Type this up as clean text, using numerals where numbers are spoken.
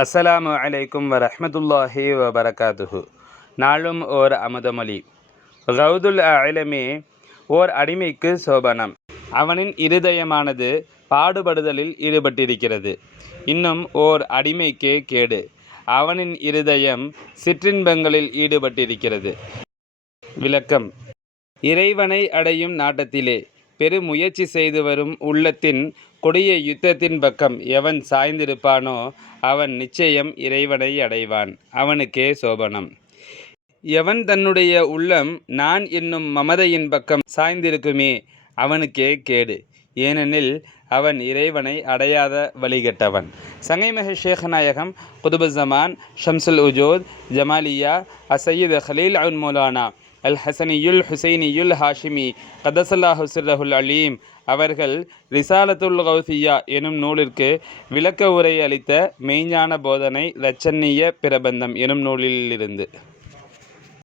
அஸ்ஸலாமு அலைக்கும் வரஹ்மத்துல்லாஹி வபரகாத்துஹு. நாளும் ஓர் அமுதமொழி. கௌதுல் அலமே ஓர் அடிமைக்கு சோபனம். அவனின் இருதயமானது பாடுபடுதலில் ஈடுபட்டிருக்கிறது. இன்னும் ஓர் அடிமைக்கே கேடு. அவனின் இருதயம் சிற்றின்பங்களில் ஈடுபட்டிருக்கிறது. விளக்கம்: இறைவனை அடையும் நாட்டத்திலே பெருமுயற்சி செய்து வரும் உள்ளத்தின் கொடிய யுத்தத்தின் பக்கம் எவன் சாய்ந்திருப்பானோ அவன் நிச்சயம் இறைவனை அடைவான். அவனுக்கே சோபனம். எவன் தன்னுடைய உள்ளம் நான் என்னும் மமதையின் பக்கம் சாய்ந்திருக்குமே அவனுக்கே கேடு. ஏனெனில் அவன் இறைவனை அடையாத வழிகட்டவன். சங்கைமிகு ஷேக் நாயகம் குதுபுஸ்ஸமான் ஷம்சுல் உஜூத் ஜமாலியா அசையீத் ஹலீல் அன் மௌலானா அல் ஹசனியுல் ஹுசைனியுல் ஹாஷிமி கதசல்லாஹு சிர்ரஹுல் அலீம் அவர்கள் ரிசாலத்துல் கௌசியா எனும் நூலிற்கு விளக்க உரை அளித்த மெய்ஞான போதனை இரட்சண்ய பிரபந்தம் எனும் நூலிலிருந்து